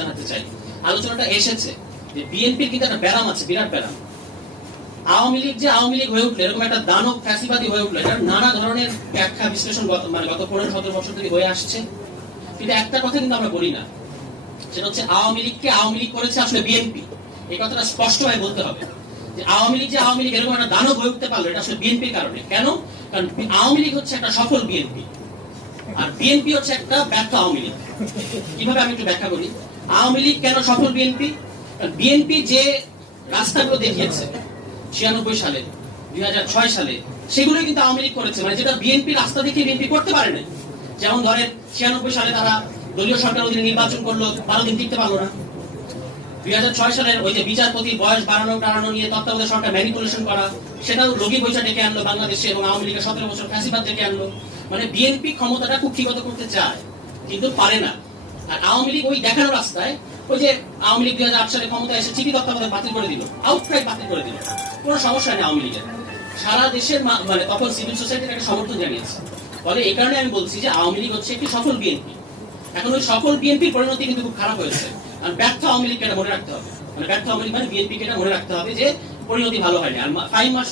জানাতে চাই, আলোচনাটা এসেছে যে বিএনপির কিন্তু একটা ব্যারাম আছে, বিরাট ব্যারাম। আওয়ামী লীগ যে আওয়ামী লীগ হয়ে উঠলো, এরকম একটা দানব ফ্যাসিবাদী হয়ে উঠলো, এটা নানা ধরনের ব্যাখ্যা বিশ্লেষণ গত 15-17 বছর ধরে হয়ে আসছে। কিন্তু একটা কথা কিন্তু আমরা বলি না, সেটা হচ্ছে আওয়ামী লীগকে আওয়ামী লীগ করেছে আসলে বিএনপি। এই কথাটা স্পষ্টভাবে বলতে হবে যে আওয়ামী লীগ যে আওয়ামী লীগ এরকম একটা দানব হয়ে উঠতে পারলো, এটা আসলে বিএনপির কারণে। কেন? কারণ আওয়ামী লীগ হচ্ছে একটা সফল বিএনপি, আর বিএনপি হচ্ছে একটা ব্যর্থ আওয়ামী লীগ। কিভাবে আমি একটু ব্যাখ্যা করি। আওয়ামী লীগ কেন সফল বিএনপি? বিএনপি যে রাস্তাগুলো দেখিয়েছে 96 সালে, 2006 সালে, সেগুলোই কিন্তু আওয়ামী লীগ করেছে। মানে যেটা বিএনপি রাস্তা দেখে বিএনপি করতে পারে না। যেমন ধরেন 96 সালে তারা দলীয় সরকার অধীনে নির্বাচন করলো, 12 দিন টিকতে পারলো না। 2006 সালের ওই যে বিচারপতির বয়স বাড়ানো নিয়ে তত্ত্বাবধায়ক সরকার ম্যানিপুলেশন করা, সেটাও লগি বৈঠা ডেকে আনলো বাংলাদেশে, এবং আওয়ামী লীগের 17 বছর ফ্যাসিবাদ ডেকে আনলো। মানে বিএনপি ক্ষমতাটা কুক্ষিগত করতে চায় কিন্তু পারে না। আর আওয়ামী লীগ ওই দেখানো রাস্তায়, ওই যে আওয়ামী লীগ 2008 সালে ক্ষমতায় এসে চিঠি তত্ত্বাবধায়ক বাতিল করে দিল, আউটরাইট বাতিল করে দিল, কোনো সমস্যা নেই আওয়ামী লীগের। সারা দেশের মানে তখন সিভিল সোসাইটির একটা সমর্থন জানিয়েছে। ফলে এই কারণে আমি বলছি যে আওয়ামী লীগ হচ্ছে একটি সফল বিএনপি। এখন ওই সফল বিএনপির পরিণতি কিন্তু খুব খারাপ হয়েছে। আর ব্যর্থ আওয়ামী লীগকে এটা মনে রাখতে হবে, মানে ব্যর্থ আওয়ামী লীগ মানে বিএনপিকে এটা মনে রাখতে হবে যে পরিণতি ভালো হয়নি। আর ফাইন মার্শাল